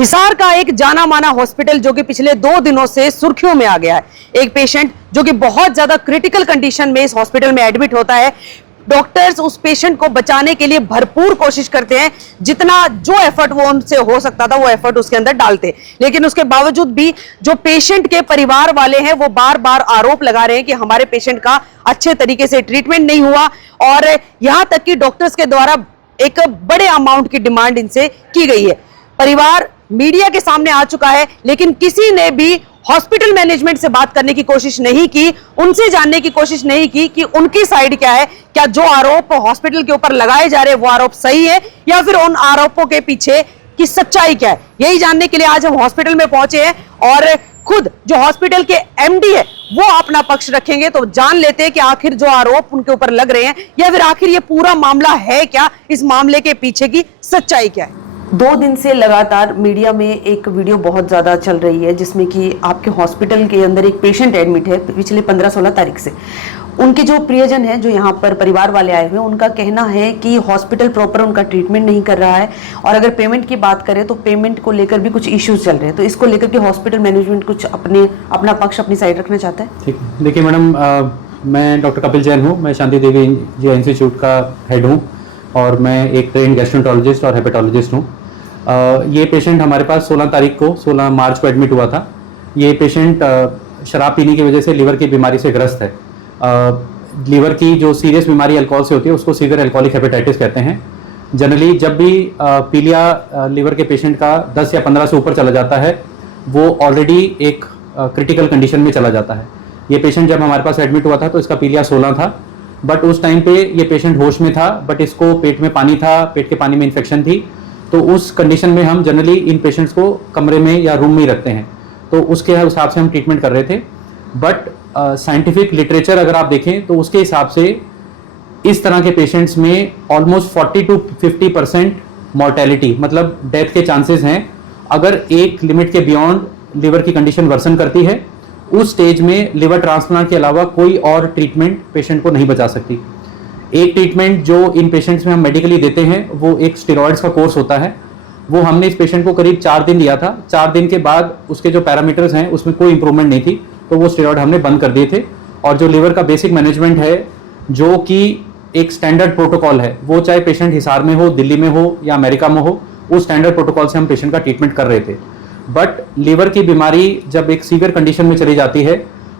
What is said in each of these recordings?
हिसार का एक जाना माना हॉस्पिटल जो कि पिछले 2 दिनों से सुर्खियों में आ गया है। एक पेशेंट जो कि बहुत ज्यादा क्रिटिकल कंडीशन में इस हॉस्पिटल में एडमिट होता है। डॉक्टर्स उस पेशेंट को बचाने के लिए भरपूर कोशिश करते हैं, जितना जो एफर्ट वो उनसे हो सकता था वो एफर्ट उसके अंदर डालते, लेकिन उसके बावजूद भी जो पेशेंट के परिवार वाले हैं वो बार बार आरोप लगा रहे हैं कि हमारे पेशेंट का अच्छे तरीके से ट्रीटमेंट नहीं हुआ, और यहां तक कि डॉक्टर्स के द्वारा एक बड़े अमाउंट की डिमांड इनसे की गई है। परिवार मीडिया के सामने आ चुका है, लेकिन किसी ने भी हॉस्पिटल मैनेजमेंट से बात करने की कोशिश नहीं की, उनसे जानने की कोशिश नहीं की कि उनकी साइड क्या है, क्या जो आरोप हॉस्पिटल के ऊपर लगाए जा रहे हैं वो आरोप सही है या फिर उन आरोपों के पीछे की सच्चाई क्या है। यही जानने के लिए आज हम हॉस्पिटल में पहुंचे हैं और खुद जो हॉस्पिटल के एमडी है वो अपना पक्ष रखेंगे। तो जान लेते हैं कि आखिर जो आरोप उनके ऊपर लग रहे हैं या फिर आखिर ये पूरा मामला है क्या, इस मामले के पीछे की सच्चाई क्या है। 2 दिन से लगातार मीडिया में एक वीडियो बहुत ज़्यादा चल रही है जिसमें कि आपके हॉस्पिटल के अंदर एक पेशेंट एडमिट है पिछले 15-16 तारीख से। उनके जो प्रियजन है, जो यहाँ पर परिवार वाले आए हुए हैं, उनका कहना है कि हॉस्पिटल प्रॉपर उनका ट्रीटमेंट नहीं कर रहा है, और अगर पेमेंट की बात करें तो पेमेंट को लेकर भी कुछ इश्यूज चल रहे हैं। तो इसको लेकर के हॉस्पिटल मैनेजमेंट कुछ अपना पक्ष अपनी साइड रखना चाहता है। ठीक, देखिए मैडम, मैं डॉक्टर कपिल जैन हूँ। मैं शांति देवी जी इंस्टीट्यूट का हेड हूँ और मैं एक ट्रेन गैस्ट्रोएंटरोलॉजिस्ट और हेपेटोलॉजिस्ट हूँ। ये पेशेंट हमारे पास 16 तारीख को 16 मार्च को एडमिट हुआ था। ये पेशेंट शराब पीने की वजह से लीवर की बीमारी से ग्रस्त है। लीवर की जो सीरियस बीमारी अल्कोहल से होती है उसको सीवियर अल्कोहलिक हेपेटाइटिस कहते हैं। जनरली जब भी पीलिया लीवर के पेशेंट का 10 या 15 से ऊपर चला जाता है वो ऑलरेडी एक क्रिटिकल कंडीशन में चला जाता है। ये पेशेंट जब हमारे पास एडमिट हुआ था तो इसका पीलिया 16 था, बट उस टाइम पे ये पेशेंट होश में था, बट इसको पेट में पानी था, पेट के पानी में इन्फेक्शन थी। तो उस कंडीशन में हम जनरली इन पेशेंट्स को कमरे में या रूम में ही रखते हैं, तो उसके हिसाब से हम ट्रीटमेंट कर रहे थे। बट साइंटिफिक लिटरेचर अगर आप देखें तो उसके हिसाब से इस तरह के पेशेंट्स में ऑलमोस्ट 40 to 50% मॉर्टेलिटी, मतलब डेथ के चांसेस हैं। अगर एक लिमिट के बियॉन्ड लिवर की कंडीशन वर्सन करती है, उस स्टेज में लिवर ट्रांसप्लांट के अलावा कोई और ट्रीटमेंट पेशेंट को नहीं बचा सकती। एक ट्रीटमेंट जो इन पेशेंट्स में हम मेडिकली देते हैं वो एक स्टेरॉइड्स का कोर्स होता है। वो हमने इस पेशेंट को करीब 4 दिन दिया था। 4 दिन के बाद उसके जो पैरामीटर्स हैं उसमें कोई इंप्रूवमेंट नहीं थी, तो वो स्टेरॉइड हमने बंद कर दिए थे। और जो लिवर का बेसिक मैनेजमेंट है, जो कि एक स्टैंडर्ड प्रोटोकॉल है, वो चाहे पेशेंट हिसार में हो, दिल्ली में हो या अमेरिका में हो, उस स्टैंडर्ड प्रोटोकॉल से हम पेशेंट का ट्रीटमेंट कर रहे थे। बट लीवर की बीमारी जब एक सीवियर कंडीशन में चली जाती है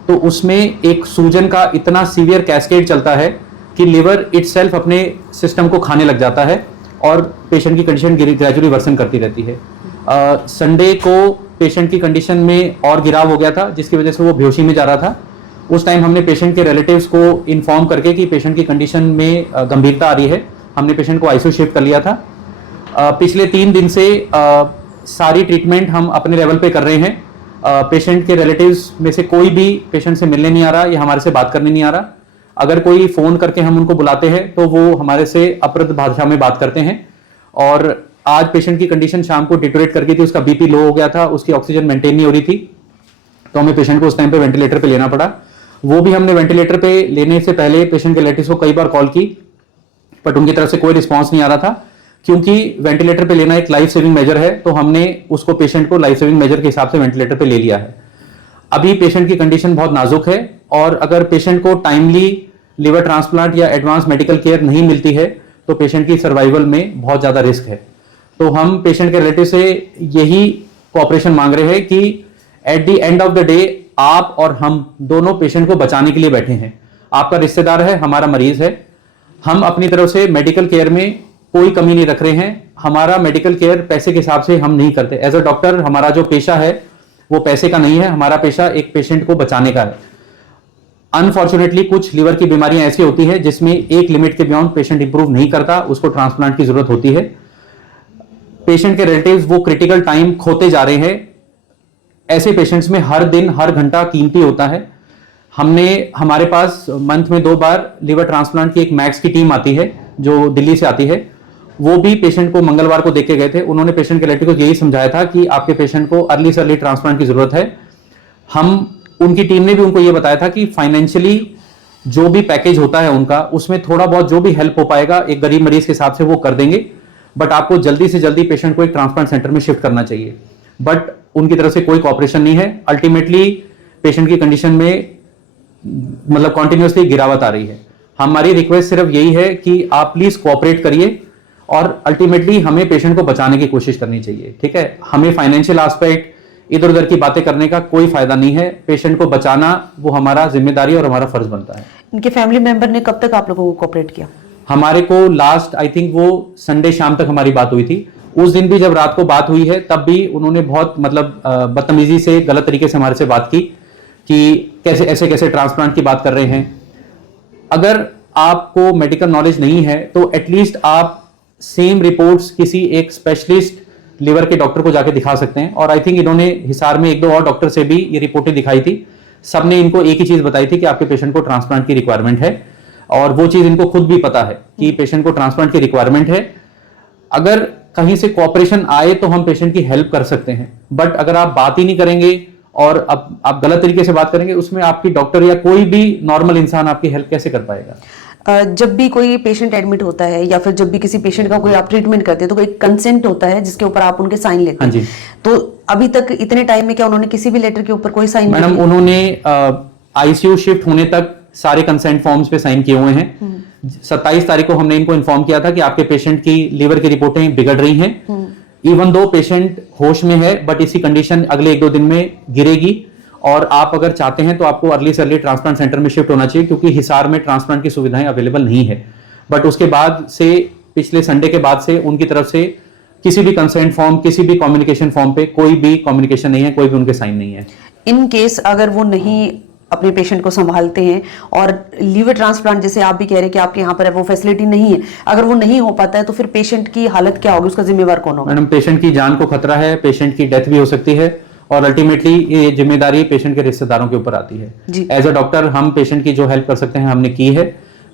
तो उसमें एक सूजन का इतना सीवियर कैस्केड चलता है कि लिवर इटसेल्फ अपने सिस्टम को खाने लग जाता है और पेशेंट की कंडीशन ग्रेजुअली वर्सन करती रहती है। संडे को पेशेंट की कंडीशन में और गिराव हो गया था, जिसकी वजह से वो बेहोशी में जा रहा था। उस टाइम हमने पेशेंट के रिलेटिव्स को इन्फॉर्म करके कि पेशेंट की कंडीशन में गंभीरता आ रही है, हमने पेशेंट को आईसीयू शिफ्ट कर लिया था। पिछले 3 दिन से सारी ट्रीटमेंट हम अपने लेवल पे कर रहे हैं। पेशेंट के रिलेटिव्स में से कोई भी पेशेंट से मिलने नहीं आ रहा या हमारे से बात करने नहीं आ रहा। अगर कोई फ़ोन करके हम उनको बुलाते हैं तो वो हमारे से अप्रद भाषा में बात करते हैं। और आज पेशेंट की कंडीशन शाम को डिटोरेट कर गई थी, उसका बीपी लो हो गया था, उसकी ऑक्सीजन मेंटेन नहीं हो रही थी, तो हमें पेशेंट को उस टाइम पे वेंटिलेटर पे लेना पड़ा। वो भी हमने वेंटिलेटर पे लेने से पहले पेशेंट के रिलेटिव्स को कई बार कॉल की, बट उनकी तरफ से कोई रिस्पॉन्स नहीं आ रहा था। क्योंकि वेंटिलेटर पे लेना एक लाइफ सेविंग मेजर है, तो हमने उसको पेशेंट को लाइफ सेविंग मेजर के हिसाब से वेंटिलेटर पे ले लिया है। अभी पेशेंट की कंडीशन बहुत नाजुक है और अगर पेशेंट को टाइमली लिवर ट्रांसप्लांट या एडवांस मेडिकल केयर नहीं मिलती है तो पेशेंट की सर्वाइवल में बहुत ज़्यादा रिस्क है। तो हम पेशेंट के रिलेटिव से यही कोऑपरेशन मांग रहे हैं कि at the end of the day आप और हम दोनों पेशेंट को बचाने के लिए बैठे हैं। आपका रिश्तेदार है, हमारा मरीज है। हम अपनी तरफ से मेडिकल केयर में कोई कमी नहीं रख रहे हैं। हमारा मेडिकल केयर पैसे के हिसाब से हम नहीं करते। एज अ डॉक्टर हमारा जो पेशा है वो पैसे का नहीं है, हमारा पेशा एक पेशेंट को बचाने का है। अनफॉर्चुनेटली कुछ लीवर की बीमारियां ऐसी होती है जिसमें एक लिमिट के बियॉन्ड पेशेंट इंप्रूव नहीं करता, उसको ट्रांसप्लांट की जरूरत होती है। पेशेंट के रिलेटिव्स वो क्रिटिकल टाइम खोते जा रहे हैं। ऐसे पेशेंट्स में हर दिन हर घंटा कीमती होता है। हमारे पास मंथ में 2 बार लिवर ट्रांसप्लांट की एक मैक्स की टीम आती है जो दिल्ली से आती है। वो भी पेशेंट को मंगलवार को देख के गए थे। उन्होंने पेशेंट के रिलेटिव को यही समझाया था कि आपके पेशेंट को अर्ली से अर्ली ट्रांसप्लांट की जरूरत है। उनकी टीम ने भी उनको ये बताया था कि फाइनेंशियली जो भी पैकेज होता है उनका, उसमें थोड़ा बहुत जो भी हेल्प हो पाएगा एक गरीब मरीज के हिसाब से वो कर देंगे। बट आपको जल्दी से जल्दी पेशेंट को एक ट्रांसप्लांट सेंटर में शिफ्ट करना चाहिए, बट उनकी तरफ से कोई कॉपरेशन नहीं है। अल्टीमेटली पेशेंट की कंडीशन में मतलब कॉन्टिन्यूसली गिरावट आ रही है। हमारी रिक्वेस्ट सिर्फ यही है कि आप प्लीज कोऑपरेट करिए और अल्टीमेटली हमें पेशेंट को बचाने की कोशिश करनी चाहिए, ठीक है। हमें फाइनेंशियल एस्पेक्ट इधर उधर की बातें करने का कोई फायदा नहीं है। पेशेंट को बचाना वो हमारा जिम्मेदारी और हमारा फर्ज बनता है। इनके फैमिली मेंबर ने कब तक आप लोगों को कोऑपरेट किया? हमारे को लास्ट आई थिंक वो संडे शाम तक हमारी बात हुई थी। उस दिन भी जब रात को बात हुई है तब भी उन्होंने बहुत मतलब बदतमीजी से, गलत तरीके से हमारे से बात की कि कैसे ऐसे कैसे ट्रांसप्लांट की बात कर रहे हैं। अगर आपको मेडिकल नॉलेज नहीं है तो एटलीस्ट आप सेम रिपोर्ट्स किसी एक स्पेशलिस्ट लिवर के डॉक्टर को जाके दिखा सकते हैं। और आई थिंक इन्होंने हिसार में 1-2 और डॉक्टर से भी ये रिपोर्टें दिखाई थी। सबने इनको एक ही चीज बताई थी कि आपके पेशेंट को ट्रांसप्लांट की रिक्वायरमेंट है, और वो चीज इनको खुद भी पता है कि पेशेंट को ट्रांसप्लांट की रिक्वायरमेंट है। अगर कहीं से कोऑपरेशन आए तो हम पेशेंट की हेल्प कर सकते हैं, बट अगर आप बात ही नहीं करेंगे और अब आप गलत तरीके से बात करेंगे, उसमें आपकी डॉक्टर या कोई भी नॉर्मल इंसान आपकी हेल्प कैसे कर पाएगा? जब भी कोई पेशेंट एडमिट होता है या फिर जब भी किसी पेशेंट का कोई आप ट्रीटमेंट करते हैं तो कोई कंसेंट होता है जिसके ऊपर आप उनके साइन लेते हैं। हाँ जी। तो अभी तक इतने टाइम में क्या उन्होंने किसी भी लेटर के ऊपर कोई साइन नहीं मैडम, उन्होंने आईसीयू शिफ्ट होने तक सारे कंसेंट फॉर्म्स पे साइन किए हुए हैं। 27 तारीख को हमने इनको इन्फॉर्म किया था कि आपके पेशेंट की लीवर की रिपोर्टें बिगड़ रही हैं। इवन दो पेशेंट होश में है, बट इसी कंडीशन अगले 1-2 दिन में गिरेगी, और आप अगर चाहते हैं तो आपको अर्ली से अर्ली ट्रांसप्लांट सेंटर में शिफ्ट होना चाहिए, क्योंकि हिसार में ट्रांसप्लांट की सुविधाएं अवेलेबल नहीं है। बट उसके बाद से, पिछले संडे के बाद से उनकी तरफ से किसी भी कंसेंट फॉर्म, किसी भी कम्युनिकेशन फॉर्म पे कोई भी कम्युनिकेशन नहीं है, कोई भी उनके साइन नहीं है। इन केस अगर वो नहीं अपने पेशेंट को संभालते हैं और लीवर ट्रांसप्लांट, जैसे आप भी कह रहे हैं कि आपके यहाँ पर वो फैसिलिटी नहीं है, अगर वो नहीं हो पाता है तो फिर पेशेंट की हालत क्या होगी, उसका जिम्मेवार कौन होगा? मैडम, पेशेंट की जान को खतरा है, पेशेंट की डेथ भी हो सकती है, और अल्टीमेटली ये जिम्मेदारी पेशेंट के रिश्तेदारों के ऊपर आती है। एज अ डॉक्टर हम पेशेंट की जो हेल्प कर सकते हैं हमने की है,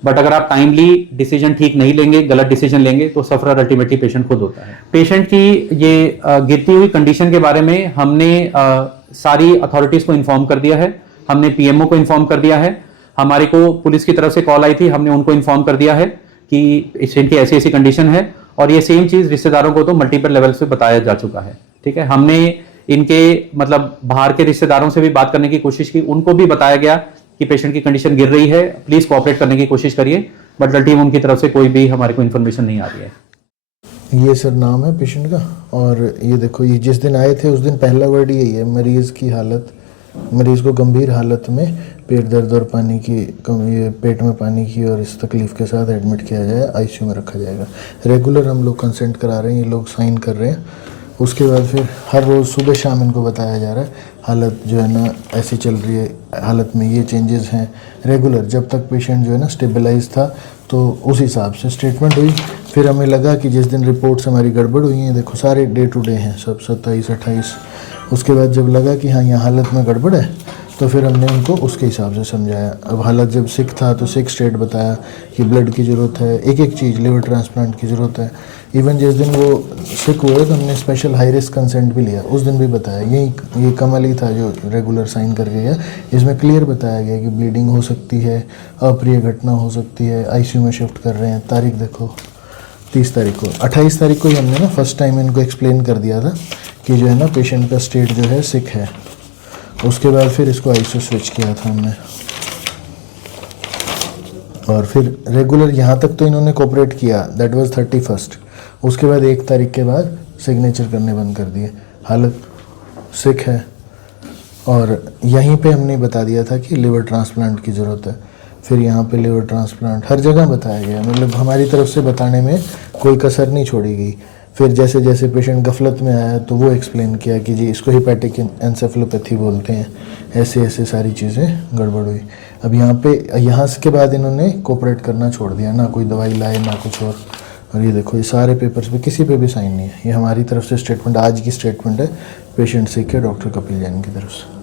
बट अगर आप टाइमली डिसीजन ठीक नहीं लेंगे, गलत डिसीजन लेंगे, तो सफरर अल्टीमेटली पेशेंट खुद होता है। पेशेंट की ये गिरती हुई कंडीशन के बारे में हमने सारी अथॉरिटीज को इन्फॉर्म कर दिया है। हमने पीएमओ को इन्फॉर्म कर दिया है। हमारे को पुलिस की तरफ से कॉल आई थी, हमने उनको इन्फॉर्म कर दिया है कि पेशेंट की ऐसी ऐसी कंडीशन है, और ये सेम चीज रिश्तेदारों को तो मल्टीपल लेवल से बताया जा चुका है। ठीक है, हमने इनके मतलब बाहर के रिश्तेदारों से भी बात करने की कोशिश की, उनको भी बताया गया कि पेशेंट की कंडीशन गिर रही है, प्लीज कोऑपरेट करने की कोशिश करिए, बट अल्टीमेटली उनकी तरफ से कोई भी हमारे को इन्फॉर्मेशन नहीं आ रही है। ये सर नाम है पेशेंट का, और ये देखो, ये जिस दिन आए थे उस दिन पहला वर्ड यही है, मरीज को गंभीर हालत में पेट दर्द और पानी की ये पेट में पानी की और इस तकलीफ के साथ एडमिट किया जाए, आईसीयू में रखा जाएगा। रेगुलर हम लोग कंसेंट करा रहे हैं, ये लोग साइन कर रहे हैं। उसके बाद फिर हर रोज़ सुबह शाम इनको बताया जा रहा है हालत जो है ना ऐसी चल रही है, हालत में ये चेंजेस हैं रेगुलर। जब तक पेशेंट जो है ना स्टेबलाइज था तो उस हिसाब से स्टेटमेंट हुई। फिर हमें लगा कि जिस दिन रिपोर्ट्स हमारी गड़बड़ हुई हैं, देखो सारे डे टू डे हैं सब, 27-28। उसके बाद जब लगा कि हाँ यहाँ हालत में गड़बड़ है तो फिर हमने उनको उसके हिसाब से समझाया। अब हालत जब सिक था तो सिक स्टेट बताया कि ब्लड की ज़रूरत है, एक एक चीज़, लिवर ट्रांसप्लांट की ज़रूरत है। इवन जिस दिन वो सिक हुए तो हमने स्पेशल हाई रिस्क कंसेंट भी लिया, उस दिन भी बताया। ये कमल ही था जो रेगुलर साइन कर गया, इसमें क्लियर बताया गया कि ब्लीडिंग हो सकती है, अप्रिय घटना हो सकती है, आईसीयू में शिफ्ट कर रहे हैं। तारीख देखो 30 तारीख को, 28 तारीख को ही हमने ना फर्स्ट टाइम इनको एक्सप्लेन कर दिया था कि जो है ना पेशेंट का स्टेट जो है सिक है। उसके बाद फिर इसको आईसीयू स्विच किया था हमने, और फिर रेगुलर यहाँ तक तो इन्होंने कोऑपरेट किया, दैट वाज 31st। उसके बाद 1 तारीख के बाद सिग्नेचर करने बंद कर दिए, हालत सिक है। और यहीं पे हमने बता दिया था कि लिवर ट्रांसप्लांट की ज़रूरत है। फिर यहाँ पे लिवर ट्रांसप्लांट हर जगह बताया गया, मतलब हमारी तरफ से बताने में कोई कसर नहीं छोड़ी गई। फिर जैसे जैसे पेशेंट गफलत में आया तो वो एक्सप्लेन किया कि जी इसको हिपैटिक एंसेफेलोपैथी बोलते हैं, ऐसे ऐसे सारी चीज़ें गड़बड़ हुई। अब यहाँ के बाद इन्होंने कोऑपरेट करना छोड़ दिया, ना कोई दवाई लाए ना कुछ और ये देखो ये सारे पेपर्स पे किसी पे भी साइन नहीं है। ये हमारी तरफ से स्टेटमेंट, आज की स्टेटमेंट है पेशेंट सिक है डॉक्टर कपिल जैन की तरफ से।